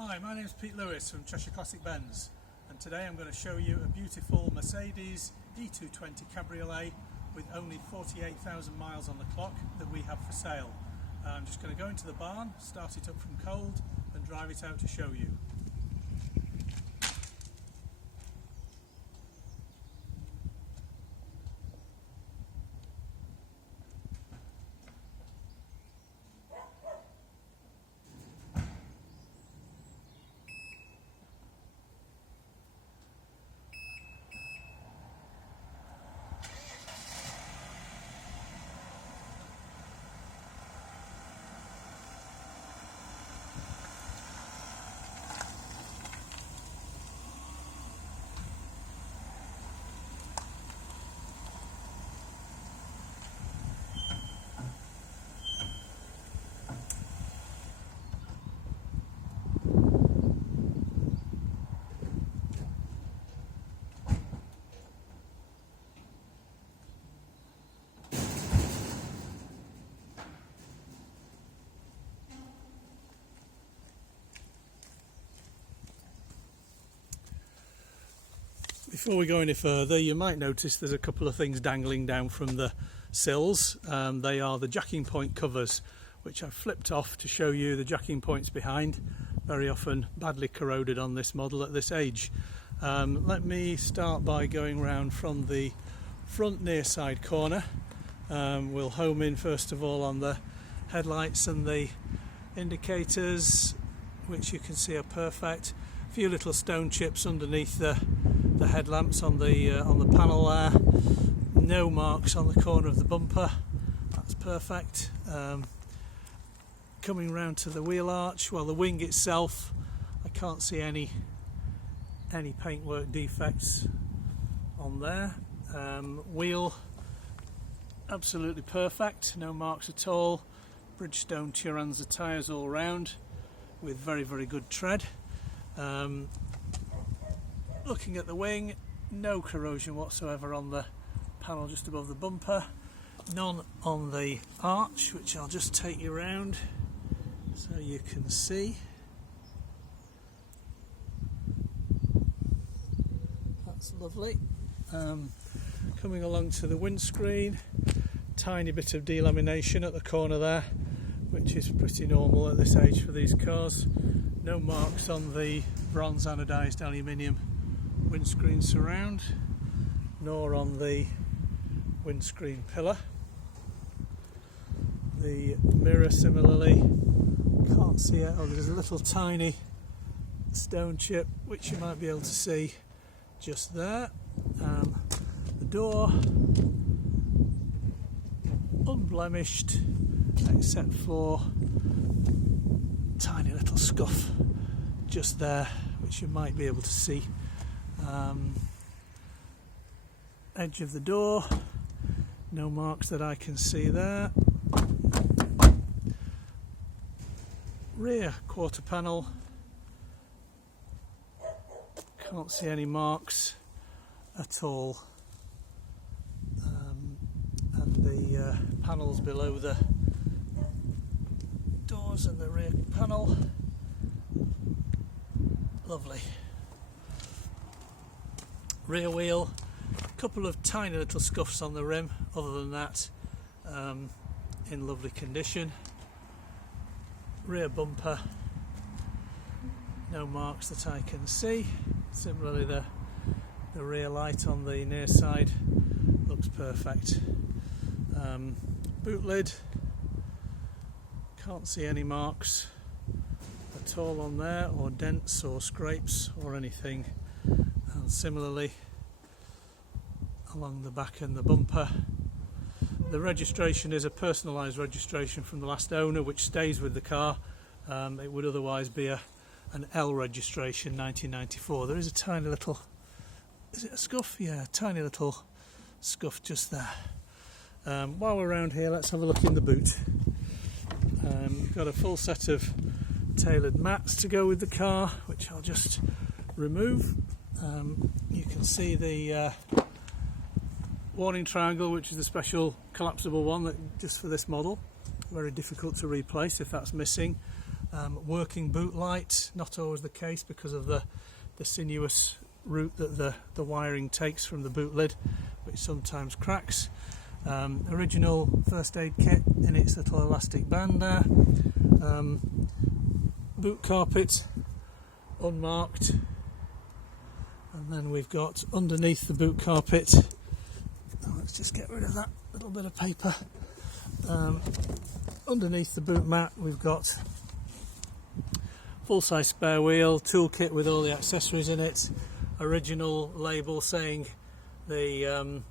Hi, my name is Pete Lewis from Cheshire Classic Benz, and today I'm going to show you a beautiful Mercedes E220 Cabriolet with only 48,000 miles on the clock that we have for sale. I'm just going to go into the barn, start it up from cold and drive it out to show you. Before we go any further, you might notice there's a couple of things dangling down from the sills. They are the jacking point covers, which I've flipped off to show you the jacking points behind, very often badly corroded on this model at this age. Let me start by going round from the front near side corner. We'll home in first of all on the headlights and the indicators, which you can see are perfect. A few little stone chips underneath the headlamps on the panel there. No marks on the corner of the bumper. That's perfect. Coming round to the wheel arch, well, the wing itself, I can't see any paintwork defects on there. Wheel, absolutely perfect. No marks at all. Bridgestone Turanza tyres all round with very, very good tread. Looking at the wing, no corrosion whatsoever on the panel just above the bumper, none on the arch, which I'll just take you around so you can see. That's lovely. Coming along to the windscreen, tiny bit of delamination at the corner there, which is pretty normal at this age for these cars. No marks on the bronze anodised aluminium windscreen surround, nor on the windscreen pillar. The mirror similarly, can't see it. Oh, there's a little tiny stone chip which you might be able to see just there. The door, unblemished except for tiny little scuff just there, which you might be able to see. Edge of the door, no marks that I can see there. Rear quarter panel, can't see any marks at all. And the panels below the doors and the rear panel, lovely. Rear wheel, a couple of tiny little scuffs on the rim, other than that in lovely condition. Rear bumper, no marks that I can see. Similarly the rear light on the near side looks perfect. Boot lid, can't see any marks at all on there, or dents or scrapes or anything. And similarly along the back and the bumper. The registration is a personalised registration from the last owner, which stays with the car. It would otherwise be an L registration, 1994. There is a tiny little, is it a scuff? Yeah, a tiny little scuff just there. While we're around here, let's have a look in the boot. We've got a full set of tailored mats to go with the car, which I'll just remove. You can see the warning triangle, which is the special collapsible one that just for this model, very difficult to replace if that's missing. Working boot light, not always the case because of the sinuous route that the wiring takes from the boot lid, which sometimes cracks. Original first aid kit in its little elastic band there. Boot carpet, unmarked. And then we've got underneath the boot carpet, let's just get rid of that little bit of paper. Underneath the boot mat we've got full-size spare wheel, toolkit with all the accessories in it, original label saying the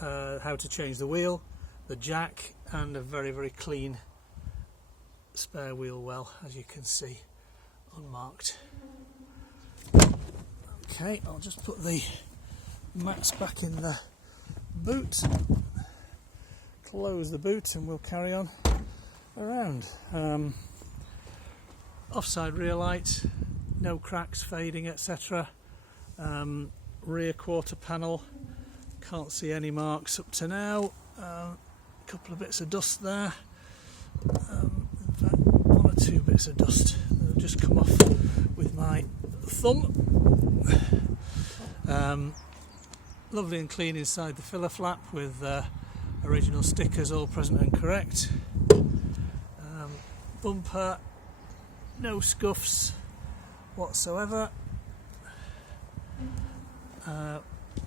how to change the wheel, the jack, and a very clean spare wheel well, as you can see, unmarked. Okay, I'll just put the mats back in the boot, close the boot, and we'll carry on around. Offside rear light, no cracks, fading, etc. Rear quarter panel, can't see any marks up to now. A couple of bits of dust there. In fact, one or two bits of dust that have just come off with my thumb. Lovely and clean inside the filler flap with original stickers all present and correct. Bumper, no scuffs whatsoever.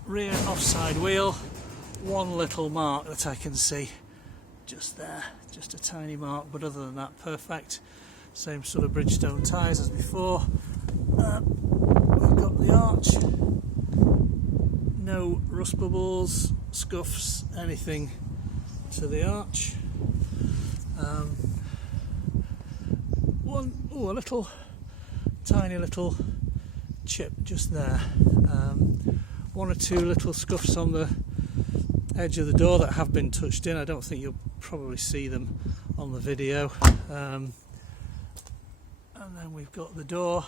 Rear offside wheel, one little mark that I can see just there, just a tiny mark, but other than that perfect. Same sort of Bridgestone tyres as before. We've got the arch, no rust bubbles, scuffs, anything to the arch. A little tiny little chip just there. One or two little scuffs on the edge of the door that have been touched in. I don't think you'll probably see them on the video. And then we've got the door.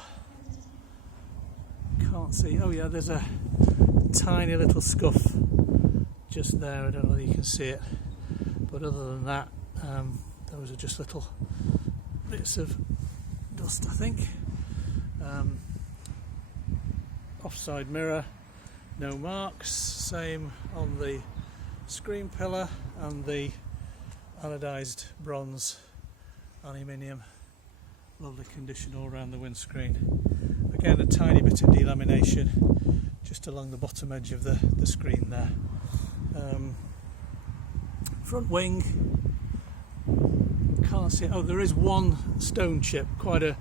Can't see. Oh yeah, there's a tiny little scuff just there. I don't know whether you can see it, but other than that, those are just little bits of dust, I think. Offside mirror, no marks. Same on the screen pillar and the anodised bronze aluminium. Lovely condition all around the windscreen. Again, a tiny bit of delamination just along the bottom edge of the screen there. Front wing, can't see. Oh, there is one stone chip, quite a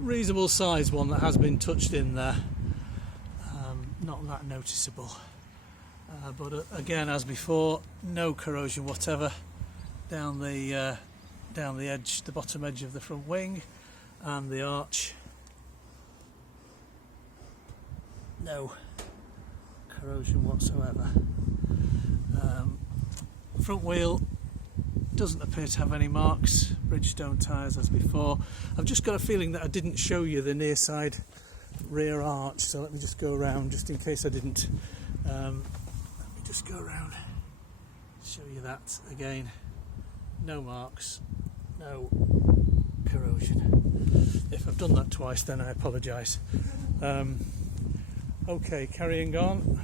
reasonable sized one that has been touched in there. Not that noticeable, but again, as before, no corrosion whatever down the edge, the bottom edge of the front wing and the arch. No corrosion whatsoever. Front wheel doesn't appear to have any marks. Bridgestone tyres as before. I've just got a feeling that I didn't show you the near side rear arch, so let me just go around just in case I didn't. Let me just go around, show you that again. No marks, no corrosion. If I've done that twice, then I apologise. Okay, carrying on.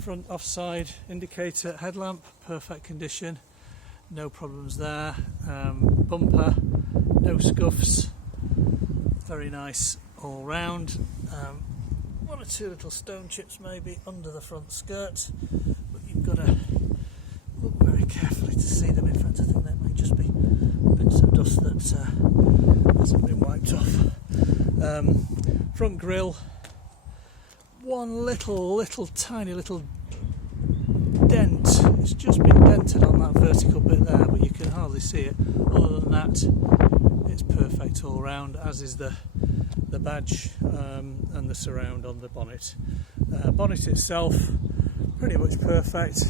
Front offside indicator headlamp, perfect condition, no problems there. Bumper, no scuffs, very nice all round. One or two little stone chips maybe under the front skirt, but you've got to look very carefully to see them. In fact, I think that might just be bits of dust that hasn't been wiped off. Front grille, one little tiny little dent. It's just been dented on that vertical bit there, but you can hardly see it. Other than that, it's perfect all round, as is the badge and the surround on the bonnet. Bonnet itself, pretty much perfect.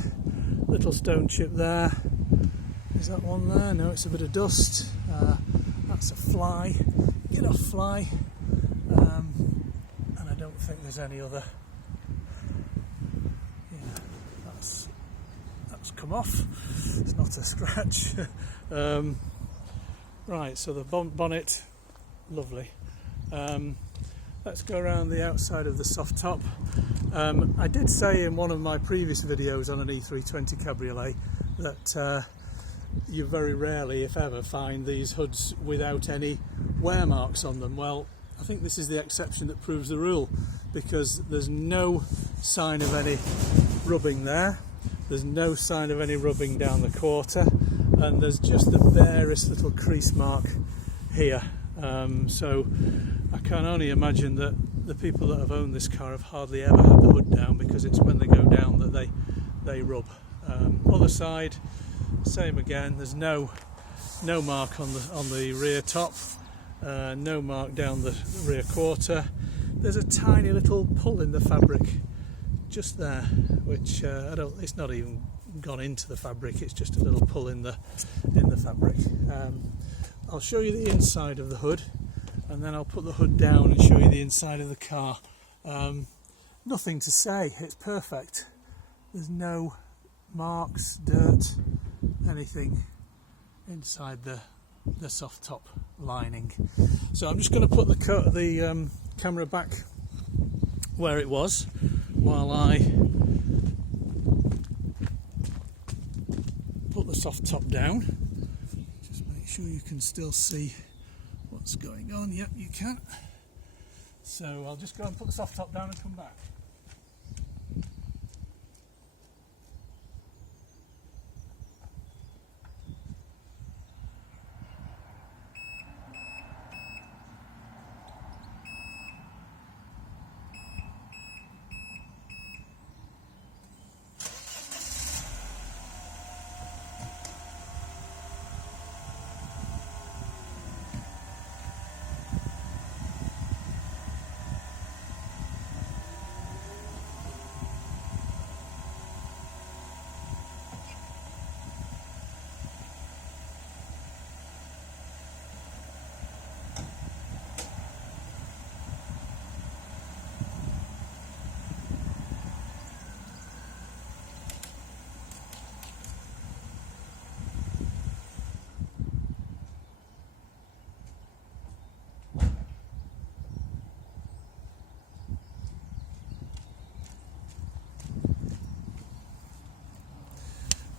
Little stone chip there. Is that one there? No, it's a bit of dust. That's a fly. Get off, fly. And I don't think there's any other. Yeah, that's come off. It's not a scratch. Right, so the bonnet, lovely. Let's go around the outside of the soft top. I did say in one of my previous videos on an E220 Cabriolet that you very rarely, if ever, find these hoods without any wear marks on them. Well, I think this is the exception that proves the rule, because there's no sign of any rubbing there, there's no sign of any rubbing down the quarter, and there's just the barest little crease mark here. So I can only imagine that the people that have owned this car have hardly ever had the hood down, because it's when they go down that they rub. Other side, same again. There's no mark on the rear top, no mark down the rear quarter. There's a tiny little pull in the fabric just there, which it's not even gone into the fabric. It's just a little pull in the fabric. I'll show you the inside of the hood, and then I'll put the hood down and show you the inside of the car. Nothing to say, it's perfect. There's no marks, dirt, anything inside the soft top lining. So I'm just going to put the camera back where it was while I put the soft top down. Sure you can still see what's going on. Yep, you can. So I'll just go and put the soft top down and come back.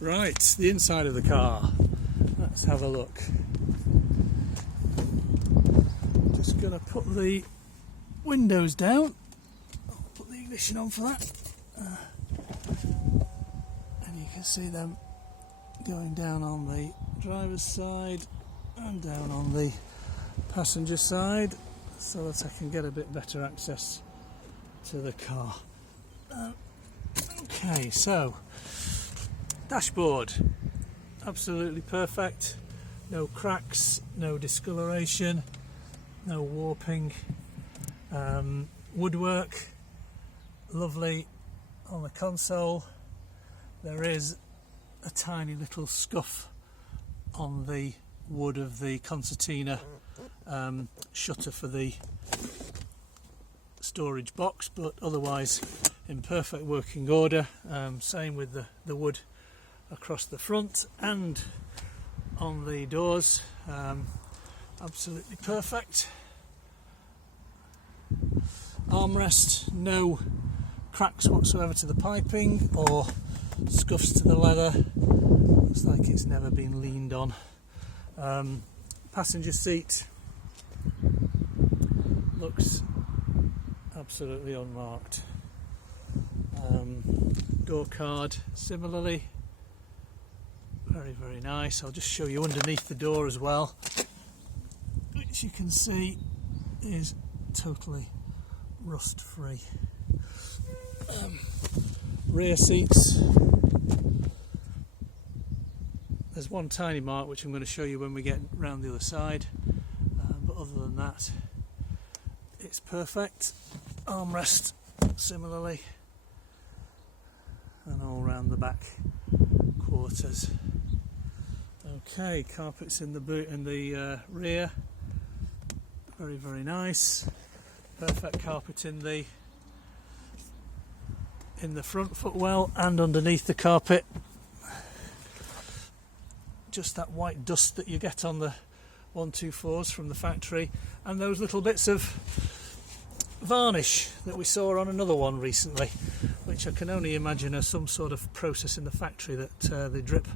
Right, the inside of the car. Let's have a look. Just going to put the windows down. I'll put the ignition on for that. And you can see them going down on the driver's side and down on the passenger side, so that I can get a bit better access to the car. Okay, so dashboard, absolutely perfect, no cracks, no discoloration, no warping, woodwork, lovely on the console. There is a tiny little scuff on the wood of the concertina shutter for the storage box, but otherwise in perfect working order. Same with the wood across the front and on the doors, absolutely perfect. Armrest, no cracks whatsoever to the piping or scuffs to the leather, looks like it's never been leaned on. Passenger seat looks absolutely unmarked. Door card similarly, very, very nice. I'll just show you underneath the door as well, which you can see is totally rust free. Rear seats, there's one tiny mark which I'm going to show you when we get round the other side, but other than that it's perfect. Armrest similarly, and all round the back quarters. Okay, carpets in the boot and the rear, very, very nice. Perfect carpet in the front footwell and underneath the carpet. Just that white dust that you get on the A124s from the factory, and those little bits of varnish that we saw on another one recently, which I can only imagine are some sort of process in the factory that they drip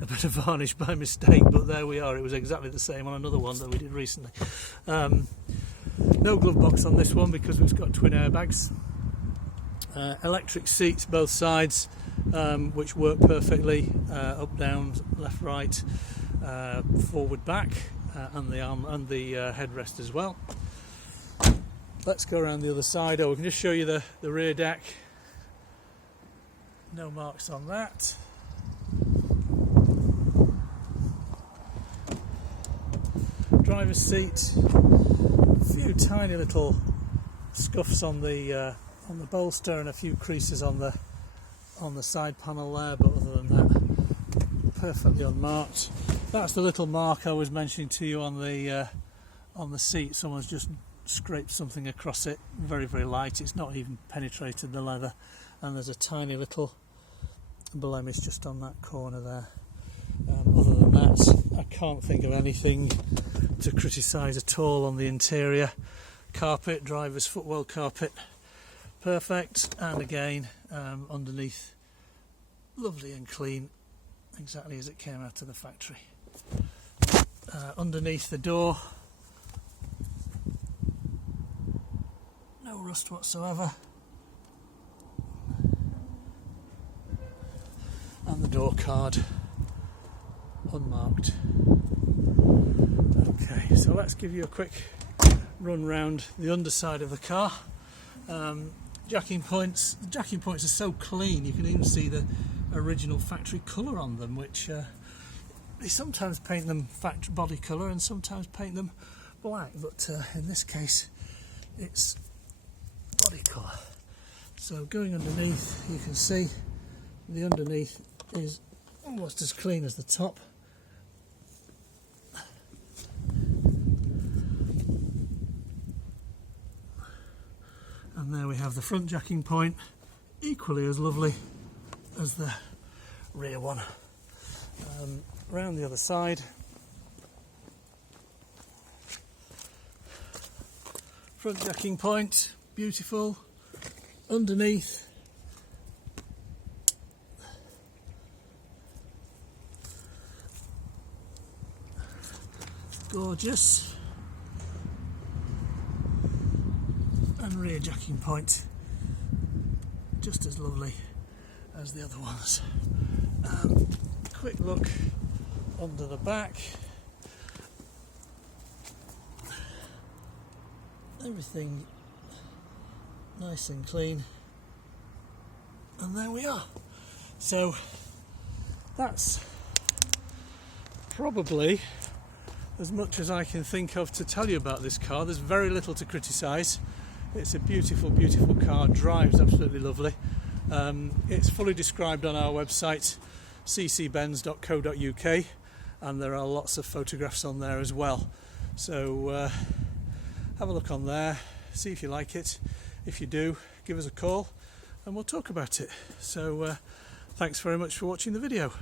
a bit of varnish by mistake, but there we are, it was exactly the same on another one that we did recently. No glove box on this one because we've got twin airbags. Electric seats both sides, which work perfectly, up, down, left, right, forward, back, and the arm and the headrest as well. Let's go around the other side. We can just show you the rear deck. No marks on that. Driver's seat. A few tiny little scuffs on the bolster and a few creases on the side panel there, but other than that, perfectly unmarked. That's the little mark I was mentioning to you on the seat. Someone's just scraped something across it, very, very light. It's not even penetrated the leather, and there's a tiny little blemish just on that corner there. Other than that, I can't think of anything to criticise at all on the interior. Carpet, driver's footwell carpet, perfect, and again underneath, lovely and clean, exactly as it came out of the factory. Underneath the door, no rust whatsoever, and the door card unmarked. Okay, so let's give you a quick run round the underside of the car. Jacking points. The jacking points are so clean, you can even see the original factory colour on them, which they sometimes paint them factory body colour and sometimes paint them black, but in this case it's body colour. So going underneath, you can see the underneath is almost as clean as the top. And there we have the front jacking point, equally as lovely as the rear one. Round the other side, front jacking point, beautiful. Underneath, gorgeous. And rear jacking point, just as lovely as the other ones. Quick look under the back. Everything nice and clean. And there we are. So that's probably as much as I can think of to tell you about this car. There's very little to criticise. It's a beautiful, beautiful car, drives absolutely lovely. It's fully described on our website, ccbenz.co.uk, and there are lots of photographs on there as well. So have a look on there, see if you like it. If you do, give us a call and we'll talk about it. So thanks very much for watching the video.